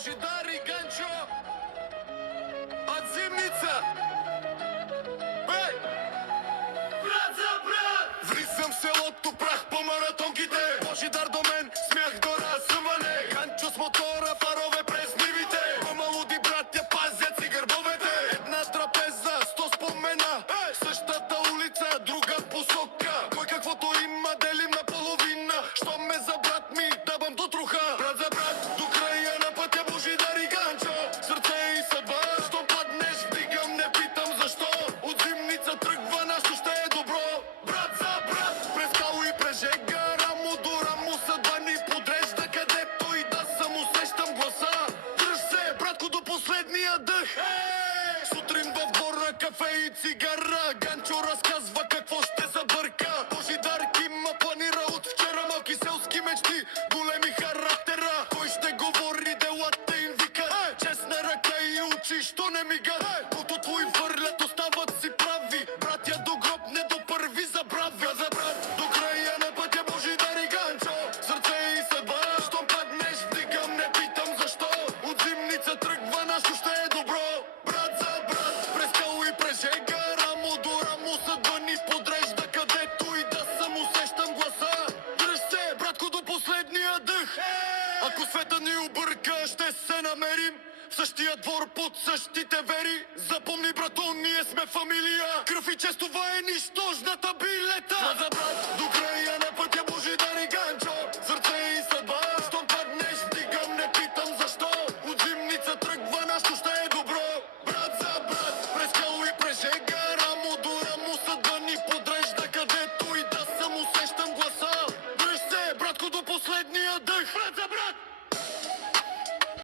Божидар и Ганчо от Зимница. Бей! Брат за брат! Влизам в селото, прах по маратонките. Божидар до мен, смях до разсъмване. Ганчо с мотора, фарове през нивите. По-малуди братя пазят си гърбовете. Една трапеза, 100 спомена. Същата улица, друга посока. Кой каквото има, делим на половина. Що ме за брат ми, дабам до труха. Брат за брат, до края на пътя Божидар и Ганчо. Сърце и съдба, що паднеш, вдигам, не питам защо. От Зимница тръгва, нашето ще е добро. Брат за брат, през кало и през жега. Рамо до рамо, съдба ни подрежда. Където и да съм, усещам гласа. Дръж се, братко, до последния дъх. Сутрин в двора, кафе и цигара. Ганчо разказва какво ще забърка. Божидар кима, планира от вчера. Малки селски мечти, големи характера. Кой ще говори, делата им викат. Честна ръка и очи, що не мигат. Кото твой върлят, остават си прави. Братя до гроб, не до първи забрави. Брат за брат, до края на пътя Божидар и Ганчо. Сърце и съдба, щом паднеш, вдигам, не питам защо. От Зимница тръгва, нашето ще е добро. Брат за брат, през кало и през жега. Рамо до рамо, съдба ни подрежда. Където и да съм, усещам гласа. Дръж се, братко, до последния дъх. Ако света ни обърка, ще се намерим в същия двор под същите вери. Запомни, брато, ние сме фамилия. Кръв и чест, това е нищожната билета. Брат за брат, до края на пътя Божидар и Ганчо. Сърце и съдба, щом паднеш, вдигам, не питам защо. От Зимница тръгва, нашето ще е добро. Брат за брат, през кало и през жега. Рамо до рамо, съдба ни подрежда. Където и да съм, усещам гласа. Дръж се, братко, до последния дъх. Брат за брат!